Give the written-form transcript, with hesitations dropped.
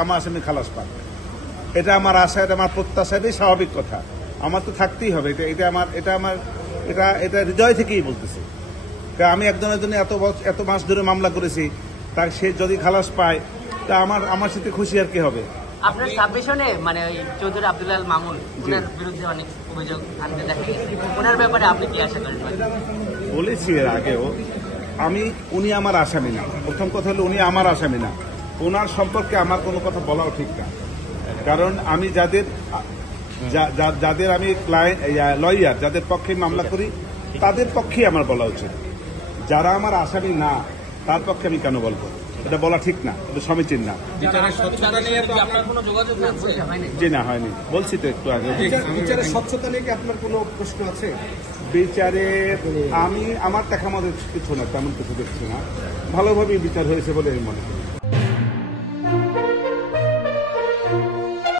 আমার আসামি খালাস পান, এটা আমার আশা, এটা আমার প্রত্যাশা, এটাই স্বাভাবিক কথা। আমার তো থাকতেই হবে, এটা হৃদয় থেকেই বলতেছি। আমি একজনের জন্য এত মাস ধরে মামলা করেছি, তার সে যদি খালাস পায় তা আমার সাথে খুশি আর কি হবে। আপনার সাবমিশনে মানে ওই চৌধুরী আব্দুল মামুন ওনার বিরুদ্ধে অনেক অভিযোগ আনতে দেখা গেছে, ওনার ব্যাপারে আপনি কি আশা করেন? বলেছি এর আগেও, উনি আমার আসামি না। প্রথম কথা হলো উনি আমার আসামি না, ওনার সম্পর্কে আমার কোনো কথা বলাও ঠিক না। কারণ আমি যাদের আমি লয়ার, যাদের পক্ষে মামলা করি তাদের পক্ষেই আমার বলা উচিত। যারা আমার আসামি না তার পক্ষে আমি কেন বলবো? এটা বলা ঠিক না, এটা সমীচীন না। জি না, হয়নি, বলছি তো একটু আগে। বিচারের স্বচ্ছতা নিয়ে কি আপনার কোনো প্রশ্ন আছে? বিচারে আমার দেখা মতো কিছু না, তেমন কিছু দেখছি না। ভালোভাবেই বিচার হয়েছে বলে আমি মনে করি।